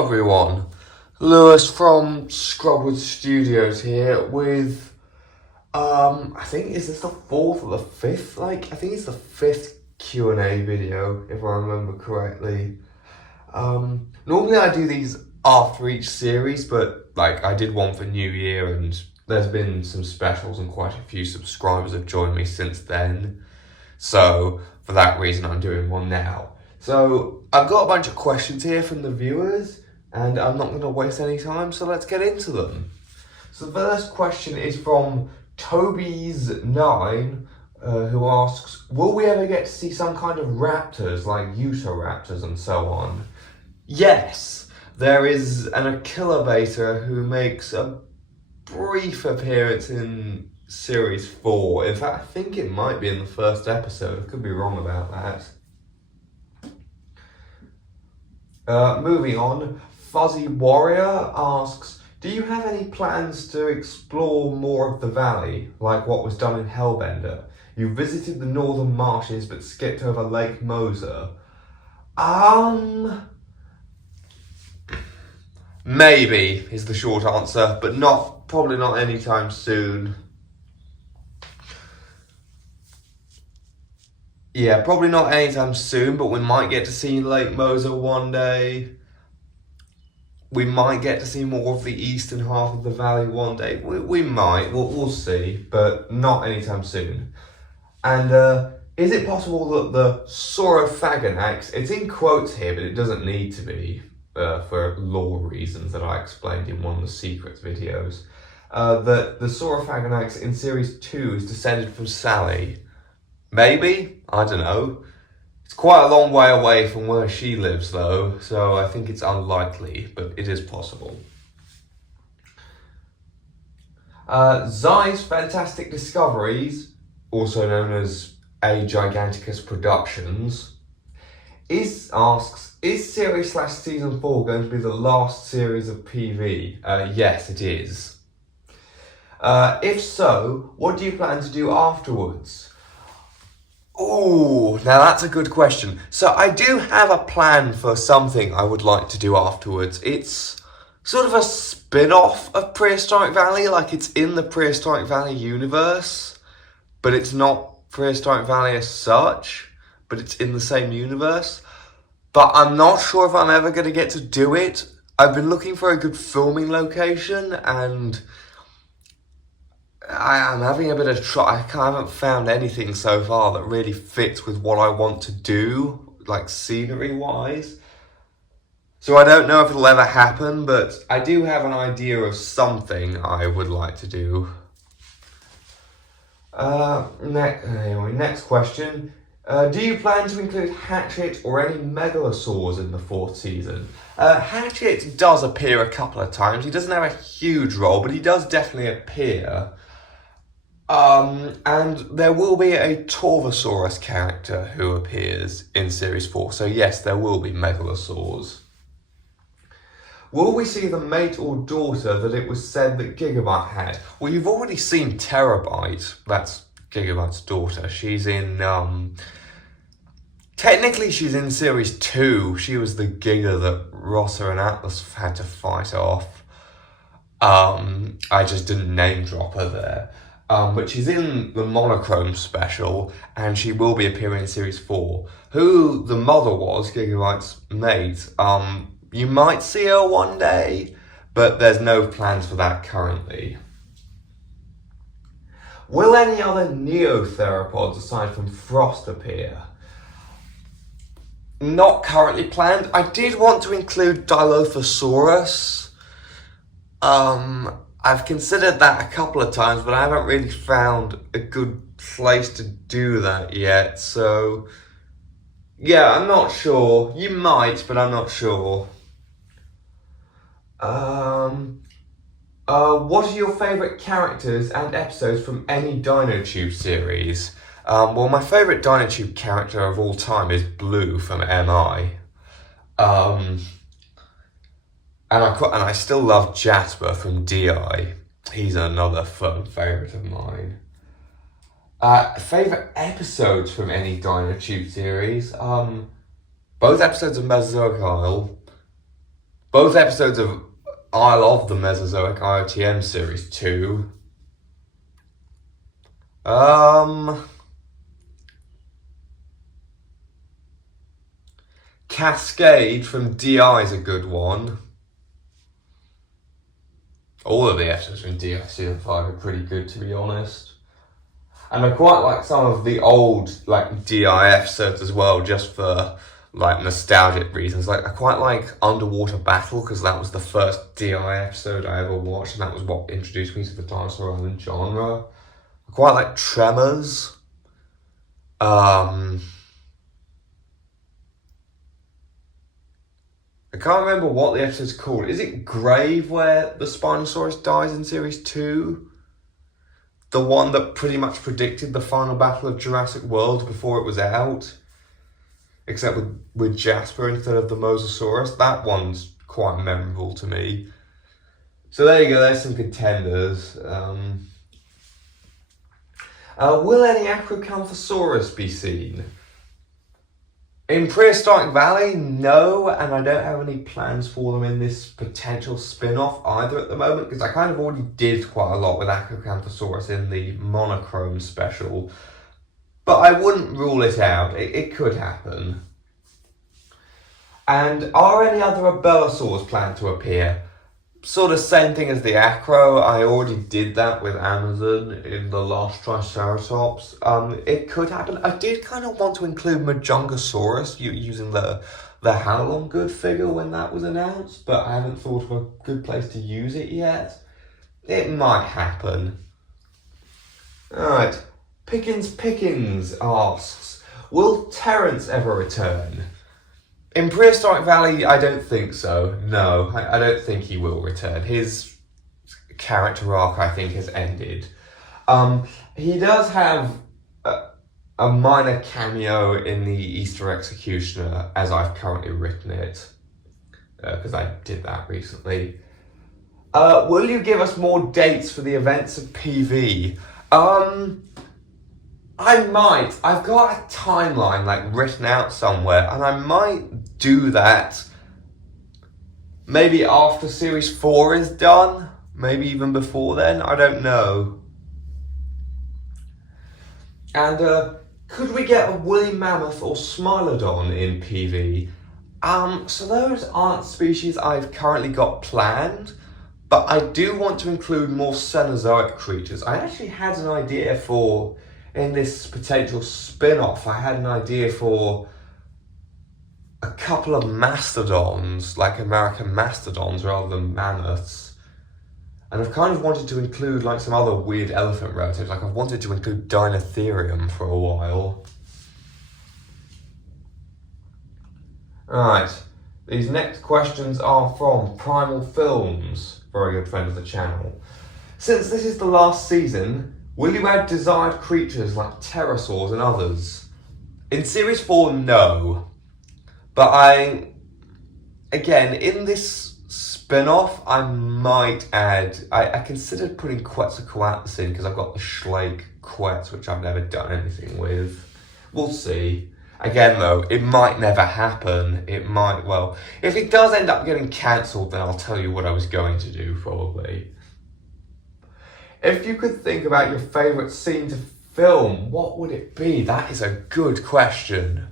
Hello everyone, Lewis from Scrubwood Studios here with, I think, is this the fourth or the fifth? I think it's the fifth Q&A video, if I remember correctly. Normally I do these after each series, but, I did one for New Year and there's been some specials and quite a few subscribers have joined me since then. So, for that reason I'm doing one now. So, I've got a bunch of questions here from the viewers, and I'm not going to waste any time, so let's get into them. So the first question is from Toby's9, who asks, will we ever get to see some kind of raptors, like Utahraptors and so on? Yes, there is an Achillobator who makes a brief appearance in Series 4. In fact, I think it might be in the first episode. I could be wrong about that. Moving on, Fuzzy Warrior asks, do you have any plans to explore more of the valley, like what was done in Hellbender? You visited the northern marshes but skipped over Lake Moser. Maybe is the short answer, but probably not anytime soon. Yeah, probably not anytime soon, but we might get to see Lake Moser one day. We might get to see more of the eastern half of the valley one day. We might, we'll see, but not anytime soon. And is it possible that the Saurophaganax, it's in quotes here, but it doesn't need to be, for lore reasons that I explained in one of the secrets videos, that the Saurophaganax in Series 2 is descended from Sally? Maybe? I don't know. It's quite a long way away from where she lives though, so I think it's unlikely, but it is possible. Zai's Fantastic Discoveries, also known as A Giganticus Productions, asks, is series/season 4 going to be the last series of PV? Yes, it is. If so, what do you plan to do afterwards? Oh, now that's a good question. So I do have a plan for something I would like to do afterwards. It's sort of a spin-off of Prehistoric Valley, like it's in the Prehistoric Valley universe, but it's not Prehistoric Valley as such, but it's in the same universe. But I'm not sure if I'm ever going to get to do it. I've been looking for a good filming location, and I'm having a bit of trouble. I haven't found anything so far that really fits with what I want to do, like scenery-wise. So I don't know if it'll ever happen, but I do have an idea of something I would like to do. Next question. Do you plan to include Hatchet or any megalosaurs in the 4th season? Hatchet does appear a couple of times. He doesn't have a huge role, but he does definitely appear. And there will be a Torvosaurus character who appears in Series 4, so yes, there will be megalosaurs. Will we see the mate or daughter that it was said that Gigabyte had? Well, you've already seen Terabyte, that's Gigabyte's daughter. She's in, technically she's in Series 2. She was the Giga that Rossa and Atlas had to fight off. I just didn't name drop her there. But she's in the Monochrome special, and she will be appearing in Series 4. Who the mother was, Gigabyte's mate, you might see her one day, but there's no plans for that currently. Will any other neotheropods aside from Frost appear? Not currently planned. I did want to include Dilophosaurus. I've considered that a couple of times, but I haven't really found a good place to do that yet, so yeah, I'm not sure. You might, but I'm not sure. What are your favourite characters and episodes from any DinoTube series? Well, my favourite DinoTube character of all time is Blue from MI. And I still love Jasper from DI. He's another fun favourite of mine. Favourite episodes from any DinoTube series? Both episodes of Mesozoic Isle. Both episodes of Isle of the Mesozoic IOTM Series 2. Cascade from DI is a good one. All of the episodes from DI Season 5 are pretty good, to be honest. And I quite like some of the old DI episodes as well, just for nostalgic reasons. I quite like Underwater Battle, because that was the first DI episode I ever watched, and that was what introduced me to the Dinosaur Island genre. I quite like Tremors. I can't remember what the episode's called. Is it Grave, where the Spinosaurus dies in Series 2? The one that pretty much predicted the final battle of Jurassic World before it was out? Except with Jasper instead of the Mosasaurus. That one's quite memorable to me. So there you go, there's some contenders. Will any Acrocanthosaurus be seen? In Prehistoric Valley, no, and I don't have any plans for them in this potential spin-off either at the moment, because I kind of already did quite a lot with Acrocanthosaurus in the Monochrome special. But I wouldn't rule it out. It could happen. And are any other Abelisaurs planned to appear? Sort of same thing as the Acro. I already did that with Amazon in the last Triceratops. It could happen. I did kind of want to include Majungasaurus using the How Long Good figure when that was announced, but I haven't thought of a good place to use it yet. It might happen. Alright. Pickens asks, will Terrence ever return? In Prehistoric Valley, I don't think so. No, I don't think he will return. His character arc, I think, has ended. He does have a minor cameo in the Easter Executioner, as I've currently written it, because I did that recently. Will you give us more dates for the events of PV? I might. I've got a timeline written out somewhere, and I might do that maybe after Series 4 is done, maybe even before then, I don't know. And could we get a woolly mammoth or Smilodon in PV? So those aren't species I've currently got planned, but I do want to include more Cenozoic creatures. I actually had an idea for, in this potential spin-off, I had an idea for a couple of mastodons, like American mastodons rather than mammoths. And I've kind of wanted to include some other weird elephant relatives. I've wanted to include Dinotherium for a while. Alright, these next questions are from Primal Films, very good friend of the channel. Since this is the last season, will you add desired creatures like pterosaurs and others? In Series 4, no. But again, in this spin-off, I might add, I considered putting Quetzalcoatlus in because I've got the Schleich Quetz, which I've never done anything with. We'll see. Again though, it might never happen. It might, well, if it does end up getting cancelled, then I'll tell you what I was going to do, probably. If you could think about your favourite scene to film, what would it be? That is a good question.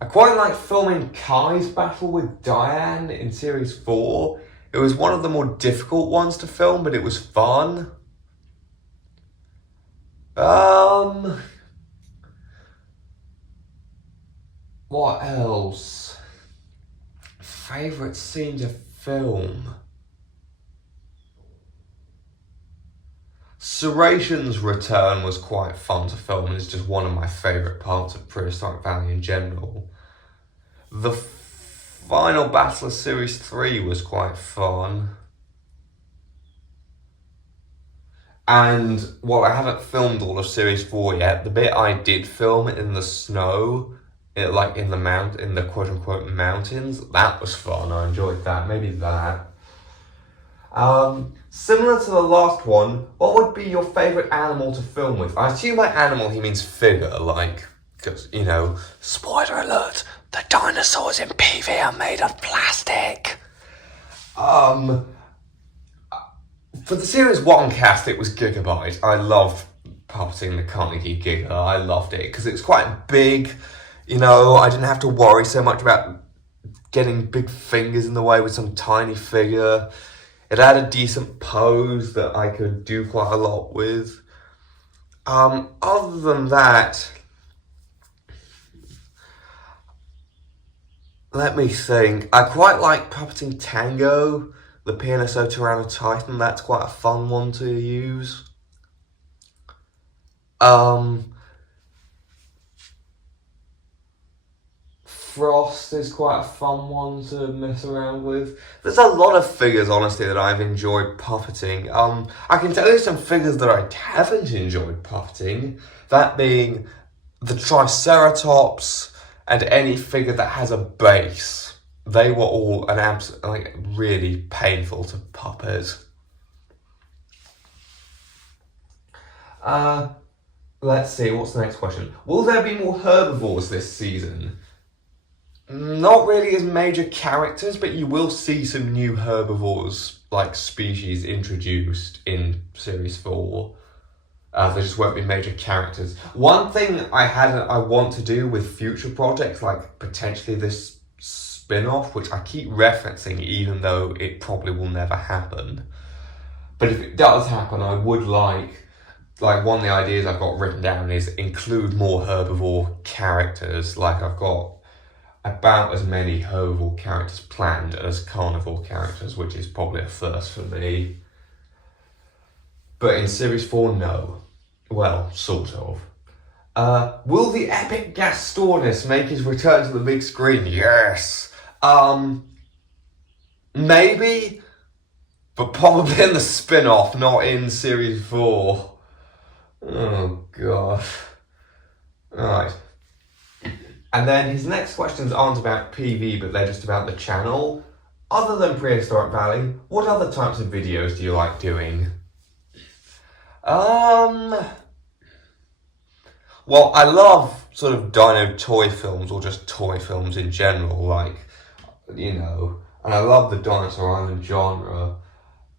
I quite like filming Kai's battle with Diane in Series 4. It was one of the more difficult ones to film, but it was fun. What else? Favourite scene to film? Serration's return was quite fun to film and is just one of my favourite parts of Prehistoric Valley in general. The final battle of Series 3 was quite fun. And while I haven't filmed all of Series 4 yet, the bit I did film in the snow, in the quote-unquote mountains, that was fun. I enjoyed that. Maybe that. Similar to the last one, what would be your favourite animal to film with? I assume by animal he means figure, because, spoiler alert, The dinosaurs in PV are made of plastic. For the Series 1 cast, it was Gigabyte. I loved puppeting the Carnegie Giga. I loved it because it was quite big. You know, I didn't have to worry so much about getting big fingers in the way with some tiny figure. It had a decent pose that I could do quite a lot with. Other than that, let me think. I quite like puppeting Tango, the PNSO Tyrannotitan. That's quite a fun one to use. Frost is quite a fun one to mess around with. There's a lot of figures, honestly, that I've enjoyed puppeting. I can tell you some figures that I haven't enjoyed puppeting. That being the Triceratops and any figure that has a base. They were all really painful to puppet. Let's see, what's the next question? Will there be more herbivores this season? Not really as major characters, but you will see some new herbivores, like species, introduced in Series 4. There just won't be major characters. One thing I want to do with future projects, like potentially this spin-off, which I keep referencing even though it probably will never happen. But if it does happen, I would like one of the ideas I've got written down is include more herbivore characters. Like I've got about as many herbivore characters planned as carnivore characters, which is probably a first for me. But in Series 4, no. Well, sort of. Will the epic Gastornis make his return to the big screen? Yes! Maybe, but probably in the spin-off, not in Series 4. Oh, God. Alright. And then his next questions aren't about PV, but they're just about the channel. Other than Prehistoric Valley, what other types of videos do you like doing? Well, I love sort of dino toy films, or just toy films in general, like, you know, and I love the Dinosaur Island genre.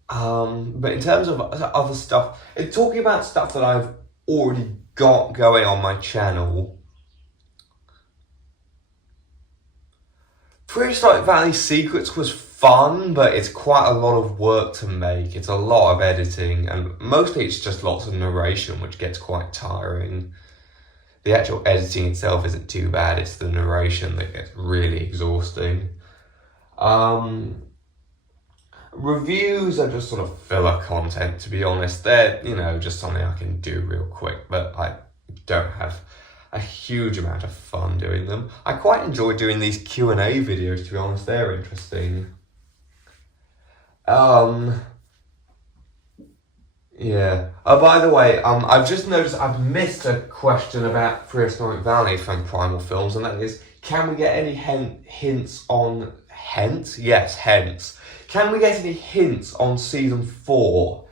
But in terms of other stuff, talking about stuff that I've already got going on my channel, Prehistoric Valley Secrets was fun, but it's quite a lot of work to make. It's a lot of editing, and mostly it's just lots of narration, which gets quite tiring. The actual editing itself isn't too bad, it's the narration that gets really exhausting. Reviews are just sort of filler content, to be honest. They're, you know, just something I can do real quick, but I don't have a huge amount of fun doing them. I quite enjoy doing these Q&A videos, to be honest. They're interesting. Yeah. Oh, by the way, I've just noticed I've missed a question about Prehistoric Valley from Primal Films, and that is, can we get any hints on... Hence? Yes, hence. Can we get any hints on Season 4?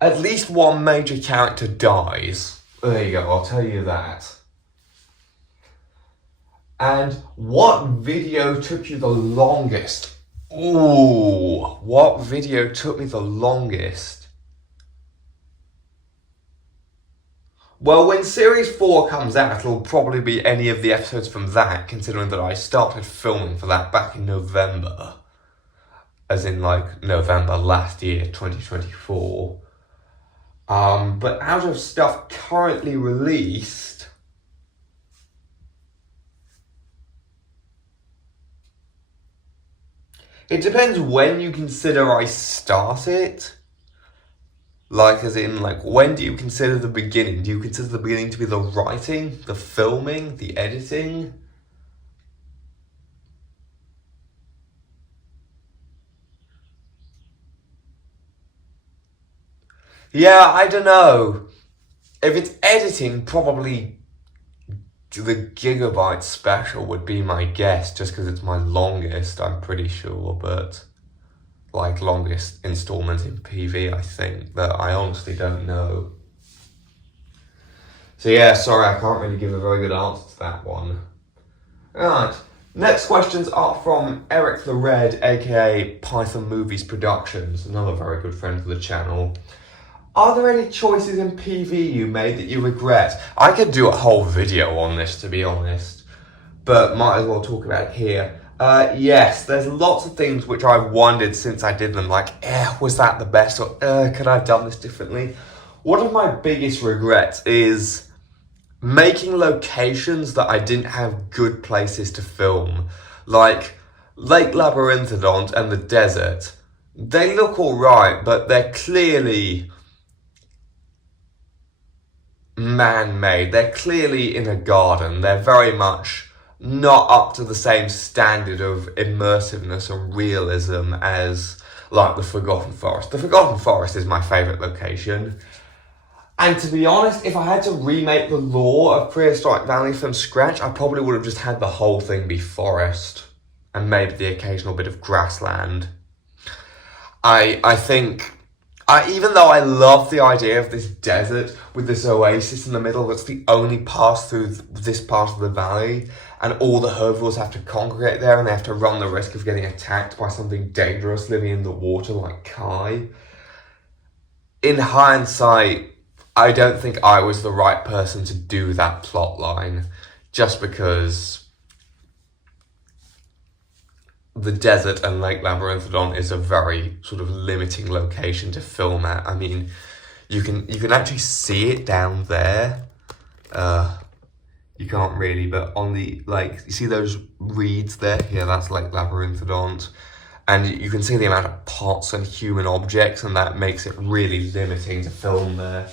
At least one major character dies. There you go, I'll tell you that. And what video took you the longest? Ooh, what video took me the longest? Well, when Series 4 comes out, it'll probably be any of the episodes from that, considering that I started filming for that back in November. As in, like, November last year, 2024. But out of stuff currently released, it depends when you consider I start it. Like, as in, like, when do you consider the beginning? Do you consider the beginning to be the writing, the filming, the editing? Yeah, I don't know. If it's editing, probably the Gigabyte special would be my guess, just because it's my longest, I'm pretty sure, but like longest installment in PV, I think, but I honestly don't know. So yeah, sorry, I can't really give a very good answer to that one. Right. Next questions are from Eric the Red, aka Python Movies Productions, another very good friend of the channel. Are there any choices in PV you made that you regret? I could do a whole video on this, to be honest, but might as well talk about it here. Yes, there's lots of things which I've wondered since I did them, like, was that the best, or could I have done this differently? One of my biggest regrets is making locations that I didn't have good places to film, like Lake Labyrinthodont and the desert. They look alright, but they're clearly man-made. They're clearly in a garden. They're very much not up to the same standard of immersiveness and realism as, like, the Forgotten Forest. The Forgotten Forest is my favourite location. And to be honest, if I had to remake the lore of Prehistoric Valley from scratch, I probably would have just had the whole thing be forest and maybe the occasional bit of grassland. I think, even though I love the idea of this desert with this oasis in the middle that's the only pass through this part of the valley, and all the herbivores have to congregate there and they have to run the risk of getting attacked by something dangerous living in the water like Kai. In hindsight, I don't think I was the right person to do that plot line, just because the desert and Lake Labyrinthodon is a very sort of limiting location to film at. I mean, you can actually see it down there. You can't really, but on the, like, you see those reeds there? Yeah, that's Lake Labyrinthodon. And you can see the amount of pots and human objects, and that makes it really limiting to film there.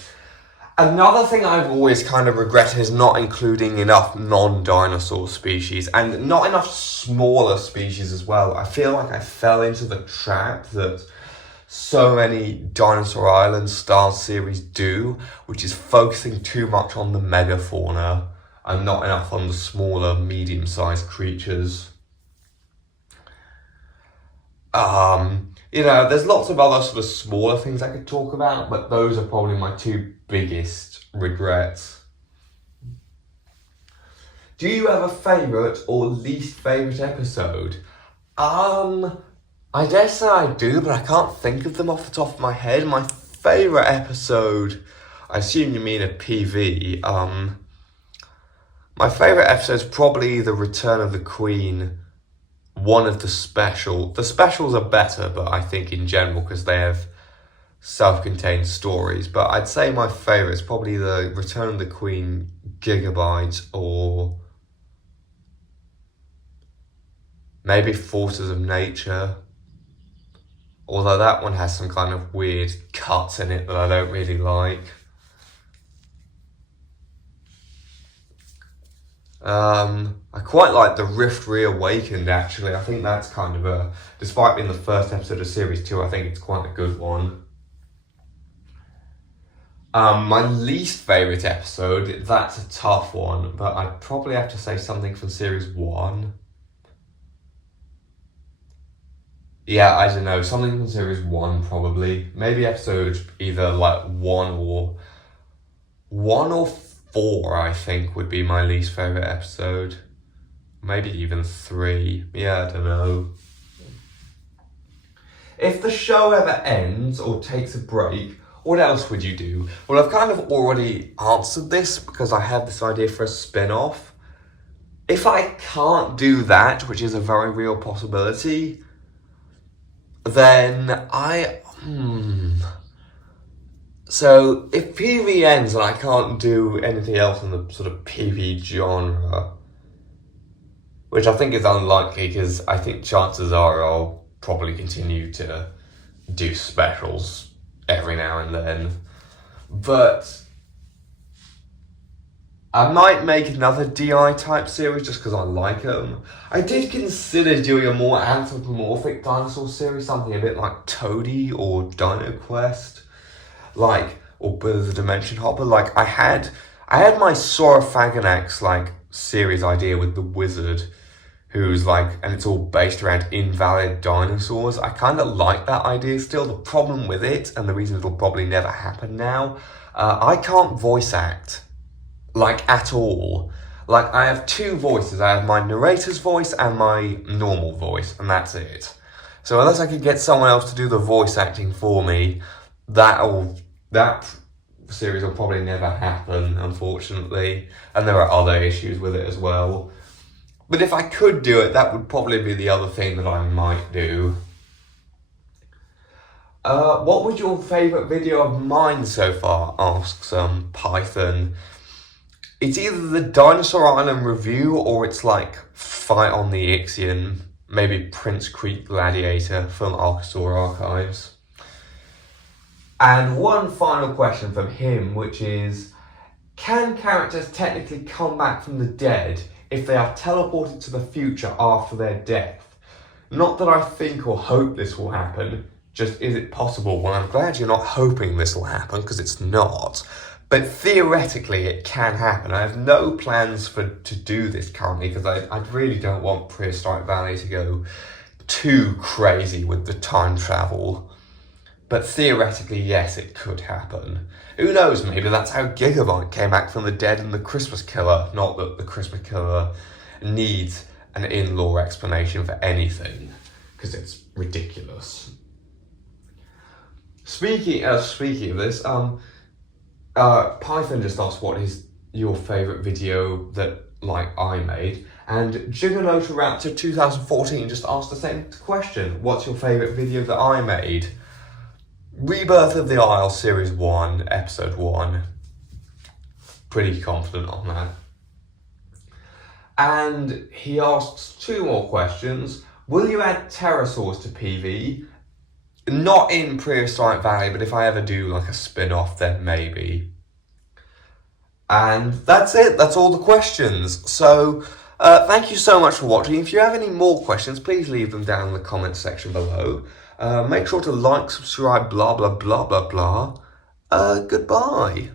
Another thing I've always kind of regretted is not including enough non-dinosaur species, and not enough smaller species as well. I feel like I fell into the trap that so many Dinosaur Island style series do, which is focusing too much on the megafauna and not enough on the smaller, medium-sized creatures. You know, there's lots of other sort of smaller things I could talk about, but those are probably my two biggest regrets. Do you have a favourite or least favourite episode? I dare say I do, but I can't think of them off the top of my head. My favourite episode, I assume you mean a PV. My favourite episode is probably The Return of the Queen. One of the specials are better, but I think in general, because they have self-contained stories. But I'd say my favourite is probably The Return of the Queen Gigabyte, or maybe Forces of Nature. Although that one has some kind of weird cuts in it that I don't really like. I quite like The Rift Reawakened, actually. I think that's kind of despite being the first episode of Series 2, I think it's quite a good one. My least favourite episode, that's a tough one, but I'd probably have to say something from Series 1. Yeah, I don't know, something from Series 1 probably. Maybe episode either like 1 or 4, I think, would be my least favourite episode. Maybe even 3. Yeah, I don't know. If the show ever ends or takes a break, what else would you do? Well, I've kind of already answered this because I have this idea for a spin-off. If I can't do that, which is a very real possibility, then So, if PV ends and I can't do anything else in the sort of PV genre, which I think is unlikely because I think chances are I'll probably continue to do specials every now and then, but I might make another DI type series just because I like them. I did consider doing a more anthropomorphic dinosaur series, something a bit like Toady or Dino Quest, or Bird of the Dimension Hopper. Like, I had my Saurophaganax series idea with the wizard, who's and it's all based around invalid dinosaurs. I kind of like that idea still. The problem with it, and the reason it'll probably never happen now, I can't voice act, at all. Like, I have two voices. I have my narrator's voice and my normal voice, and that's it. So unless I could get someone else to do the voice acting for me, that series will probably never happen, unfortunately. And there are other issues with it as well. But if I could do it, that would probably be the other thing that I might do. What was your favourite video of mine so far? Asks Python. It's either the Dinosaur Island review or it's like Fight on the Ixion, maybe Prince Creek Gladiator from Arkansas Archives. And one final question from him, which is, can characters technically come back from the dead if they are teleported to the future after their death? Not that I think or hope this will happen, just is it possible? Well, I'm glad you're not hoping this will happen, because it's not. But theoretically, it can happen. I have no plans to do this currently, because I really don't want Prehistoric Valley to go too crazy with the time travel. But theoretically, yes, it could happen. Who knows, maybe that's how Gigabyte came back from the dead in The Christmas Killer. Not that The Christmas Killer needs an in-law explanation for anything, because it's ridiculous. Speaking of this, Python just asked what is your favourite video that I made, and Giganotoraptor 2014 just asked the same question. What's your favourite video that I made? Rebirth of the Isle Series 1, Episode 1. Pretty confident on that. And he asks two more questions. Will you add pterosaurs to PV? Not in Prehistoric Valley, but if I ever do like a spin-off, then maybe. And that's it. That's all the questions. So, thank you so much for watching. If you have any more questions, please leave them down in the comments section below. Make sure to like, subscribe, blah, blah, blah, blah, blah. Goodbye.